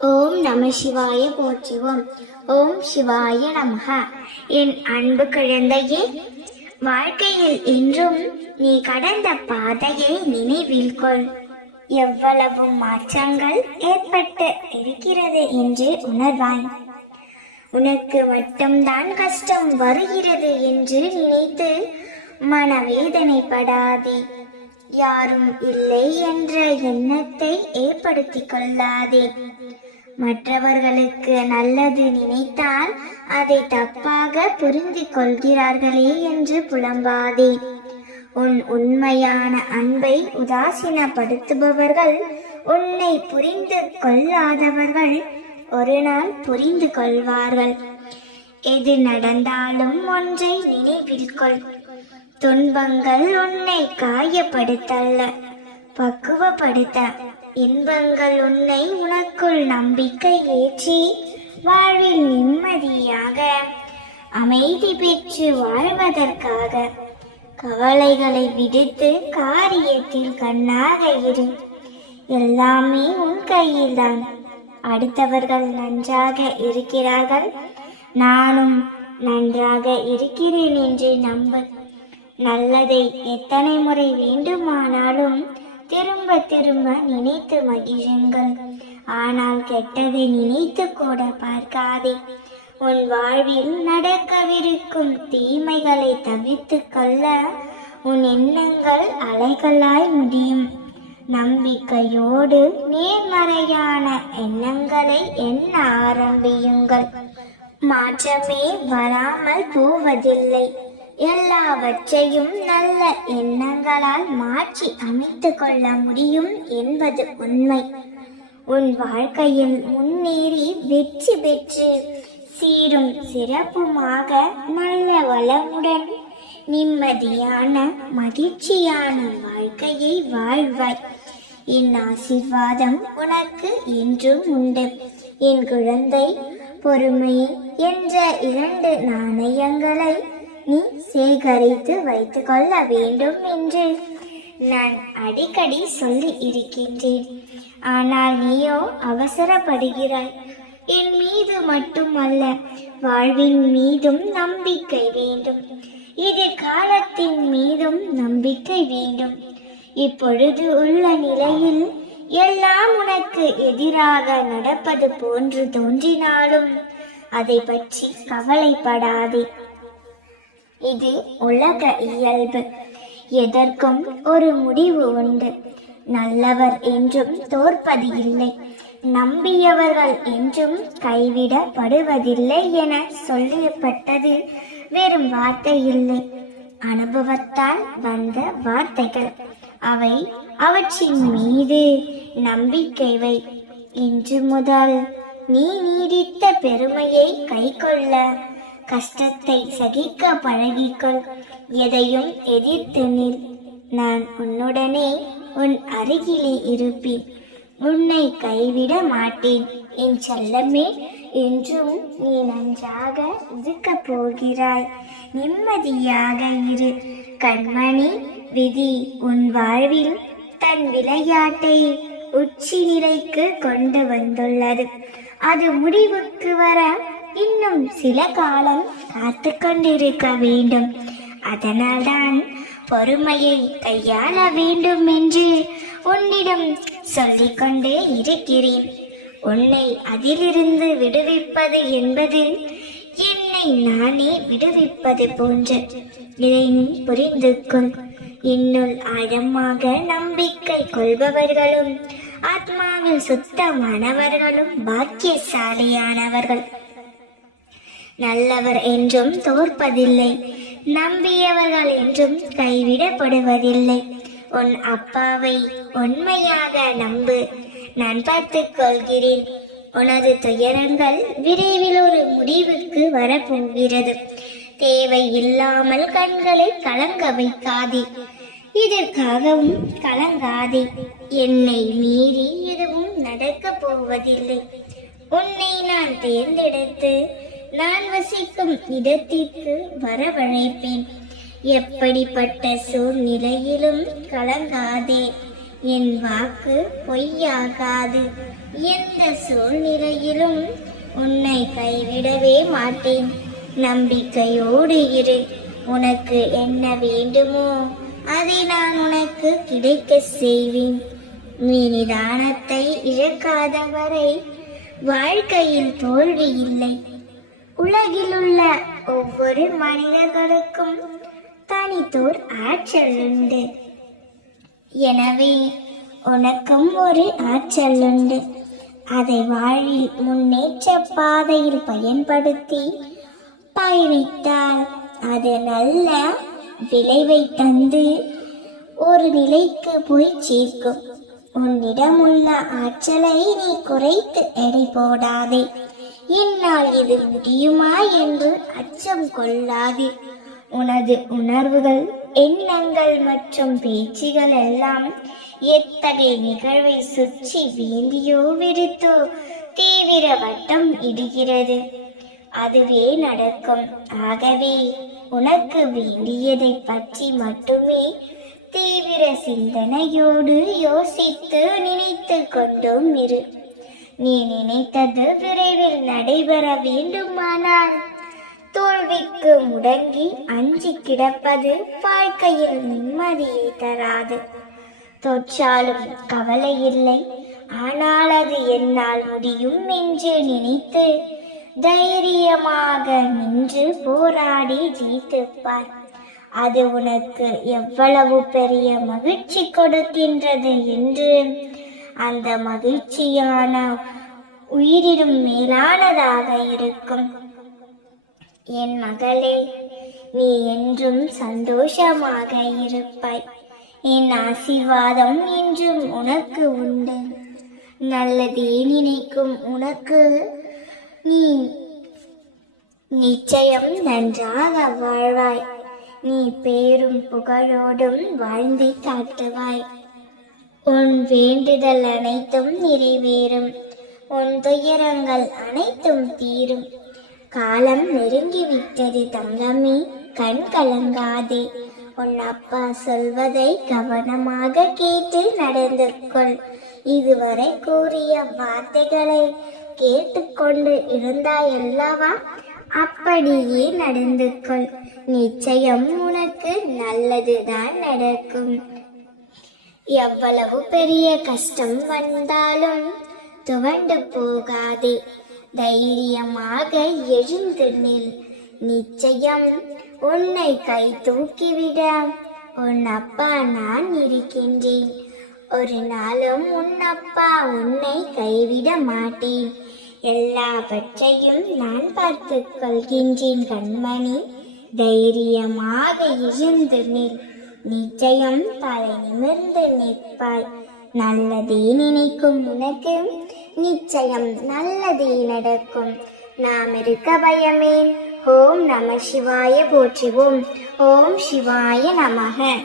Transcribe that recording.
ஓம் நம சிவாய போற்றுவோம். ஓம் சிவாய நமக என் அன்பு குழந்தையே வாழ்க்கையில் இன்றும் நீ கடந்த பாதையை நினைவில் கொள். எவ்வளவு மாற்றங்கள் ஏற்பட்டு இருக்கிறது என்று உணர்வாய். உனக்கு மட்டும்தான் கஷ்டம் வருகிறது என்று நினைத்து மனவேதனைப்படாதே. யாரும் இல்லை என்ற எண்ணத்தை ஏற்படுத்திக் கொள்ளாதே. மற்றவர்களுக்கு நல்லது நினைத்தால் அதை தப்பாக புரிந்து கொள்கிறார்களே என்று புலம்பாதே. உன் உண்மையான அன்பை உதாசீனப்படுத்துபவர்கள் உன்னை புரிந்து கொள்ளாதவர்கள் ஒரு நாள் புரிந்து கொள்வார்கள். எது நடந்தாலும் ஒன்றை நினைவில் கொள் துன்பங்கள் உன்னை காயப்படுத்தல்ல பக்குவப்படுத்த. இன்பங்கள் உன்னை உனக்குள் நம்பிக்கை ஏற்றி வாழ்வில் நிம்மதியாக அமைதி பெற்று வாழ்வதற்காக கவலைகளை விடுத்து காரியத்தில் கண்ணாக இரு. எல்லாமே உன் கையில்தான். அடுத்தவர்கள் நன்றாக இருக்கிறார்கள். நானும் நன்றாக இருக்கிறேன் என்று நம்ப. நல்லதை எத்தனை முறை வேண்டுமானாலும் திரும்ப திரும்ப நினைத்து மகிழுங்கள். ஆனால் கெட்டதை நினைத்து கூட பார்க்காதே. உன் வாழ்வில் நடக்கவிருக்கும் தீமைகளை தவித்து கொள்ள உன் எண்ணங்கள் அலைகளாய் முடியும். நம்பிக்கையோடு நேர்மறையான எண்ணங்களை எண்ண ஆரம்பியுங்கள். மாற்றமே வராமல் போவதில்லை. எல்லாவற்றையும் நல்ல எண்ணங்களால் மாற்றி அமைத்து கொள்ள முடியும் என்பது உண்மை. உன் வாழ்க்கையில் முன்னேறி வெற்றி பெற்று சீரும் சிறப்புமாக நல்ல வளமுடன் நிம்மதியான மகிழ்ச்சியான வாழ்க்கையை வாழ்வாய். என் ஆசிர்வாதம் உனக்கு என்றும் உண்டு. என் குழந்தை பொறுமை என்ற இரண்டு நாணயங்களை நீ சேகரித்து வைத்து கொள்ள வேண்டும் என்று நான் அடிக்கடி சொல்லி இருக்கின்றேன். ஆனால் நீயோ அவசரப்படுகிறாய். என் மீது மட்டுமல்ல வாழ்வின் மீதும் நம்பிக்கை வேண்டும். இது காலத்தின் மீதும் நம்பிக்கை வேண்டும். இப்பொழுது உள்ள நிலையில் எல்லாம் உனக்கு எதிராக நடப்பது போன்று தோன்றினாலும் அதை பற்றி கவலைப்படாதே. இது உலக இயல்பு. எதற்கும் ஒரு முடிவு உண்டு. நல்லவர் என்றும் தோற்பது இல்லை. நம்பியவர்கள் என்றும் கைவிடப்படுவதில்லை என சொல்லப்பட்டது வெறும் வார்த்தை இல்லை. அனுபவத்தால் வந்த வார்த்தைகள். அவை அவற்றின் மீது நம்பிக்கை வை. இன்று முதல் நீ நீடித்த பெருமையை கைக்கொள்ள கஷ்டத்தை சகிக்க பழகிக்கொள். எதையும் எதிர்த்து நில். நான் உன்னுடனே உன் அருகிலே இருப்பேன். உன்னை கைவிட மாட்டேன். என் செல்லமே என்றும் நீ நன்றாக இருக்கப் போகிறாய். நிம்மதியாக இரு. கண்மணி விதி உன் வாழ்வில் தன் விளையாட்டை உச்சி நிலைக்கு கொண்டு வந்துள்ளது. அது முடிவுக்கு வர இன்னும் சில காலம் காத்து கொண்டிருக்க வேண்டும். அதனால்தான் பொறுமையை கையாள வேண்டும் என்று உன்னிடம் சொல்லிக்கொண்டே இருக்கிறேன். உன்னை அதிலிருந்து விடுவிப்பது என்பது என்னை நானே விடுவிப்பது போன்ற. இதை நீ புரிந்து கொள் என்னுள் ஆழமாக நம்பிக்கை கொள்பவர்களும் ஆத்மாவில் சுத்தமானவர்களும் பாக்கியசாலியானவர்கள். நல்லவர் என்றும் தோற்பதில்லை. நம்பியவர்கள் என்றும் கைவிடப்படுவதில்லை. உன் அப்பாவை உண்மையாக நம்பு. நான் பார்த்துக் கொள்கிறேன். உனது துயரங்கள் விரைவில் ஒரு முடிவுக்கு வரப்போகிறது. தேவை இல்லாமல் கண்களை கலங்க வைக்காதே. இதற்காகவும் கலங்காதே. என்னை மீறி எதுவும் நடக்கப் போவதில்லை. உன்னை நான் தேர்ந்தெடுத்து நான் வசிக்கும் இடத்திற்கு வரவழைப்பேன். எப்படிப்பட்ட சூழ்நிலையிலும் கலங்காதே. என் வாக்கு பொய்யாகாது. எந்த சூழ்நிலையிலும் உன்னை கைவிடவே மாட்டேன். நம்பிக்கையோடு இரு. உனக்கு என்ன வேண்டுமோ அதை நான் உனக்கு கிடைக்க செய்வேன். நீ நிதானத்தை இழக்காத வரை வாழ்க்கையில் தோல்வி இல்லை. உலகிலுள்ள ஒவ்வொரு மனிதர்களுக்கும் தனித்தோர் ஆற்றல் உண்டு. எனவே உனக்கும் ஒரு ஆற்றல் உண்டு. அதை வாழில் முன்னேற்ற பாதையில் பயன்படுத்தி பயணித்தால் அது நல்ல விளைவை தந்து ஒரு நிலைக்கு போய் சேர்க்கும். உன்னிடமுள்ள ஆற்றலை நீ குறைத்து எடை போடாதே. என்னால் இது முடியுமா என்று அச்சம் கொள்ளாதே. உனது உணர்வுகள் எண்ணங்கள் மற்றும் பேச்சுகள் எல்லாம் எத்தகைய நிகழ்வை சுற்றி வேண்டியோ விரித்தோ தீவிர வட்டம் இடுகிறது. அதுவே நடக்கும். ஆகவே உனக்கு வேண்டியதை பற்றி மட்டுமே தீவிர சிந்தனையோடு யோசித்து நினைத்து கொண்டும் இரு. நீ நினைத்தது விரைவில் நடைபெற வேண்டுமானால். தோல்விக்கு முடங்கி அஞ்சி கிடப்பது வாழ்க்கையில் நிம்மதியை தராது. தொற்றாலும் கவலை இல்லை. ஆனால் அது என்னால் முடியும் என்று நினைத்து தைரியமாக நின்று போராடி ஜெயித்துப்பார். அது உனக்கு எவ்வளவு பெரிய மகிழ்ச்சி கொடுக்கின்றது என்று அந்த மகிழ்ச்சியான உயிரிடும் மேலானதாக இருக்கும். என் மகளே நீ என்றும் சந்தோஷமாக இருப்பாய். என் ஆசீர்வாதம் என்றும் உனக்கு உண்டு. நல்லதே நினைக்கும் உனக்கு. நீ நிச்சயம் நன்றாக வாழ்வாய். நீ பேரும் புகழோடும் வாழ்ந்து காட்டுவாய். உன் வேண்டுதல் அனைத்தும் நிறைவேறும். உன் துயரங்கள் அனைத்தும் தீரும். காலம் நெருங்கிவிட்டது தங்கமே கண் கலங்காதே. உன் அப்பா சொல்வதை கவனமாக கேட்டு நடந்து கொள் இதுவரை கூறிய வார்த்தைகளை கேட்டுக்கொண்டு இருந்தாயல்லவா? அப்படியே நடந்து கொள் நிச்சயம் உனக்கு நல்லதுதான் நடக்கும். எவ்வளவு பெரிய கஷ்டம் வந்தாலும் துவண்டு போகாதே. தைரியமாக எழுந்து நில். நிச்சயம் உன்னை கை தூக்கிவிட உன் அப்பா நான் இருக்கின்றேன். ஒரு நாளும் உன் அப்பா உன்னை கைவிட மாட்டேன். எல்லாவற்றையும் நான் பார்த்துக் கொள்கின்றேன் கண்மணி. தைரியமாக எழுந்து நில். நிச்சயம் தலை நிமிர்ந்து நிற்பாய். நல்லதே நினைக்கும் உனக்கு. நிச்சயம் நல்லதே நடக்கும். நாம் இருக்க பயமே ஓம் நம சிவாய போற்றுவோம். ஓம் சிவாய நமக.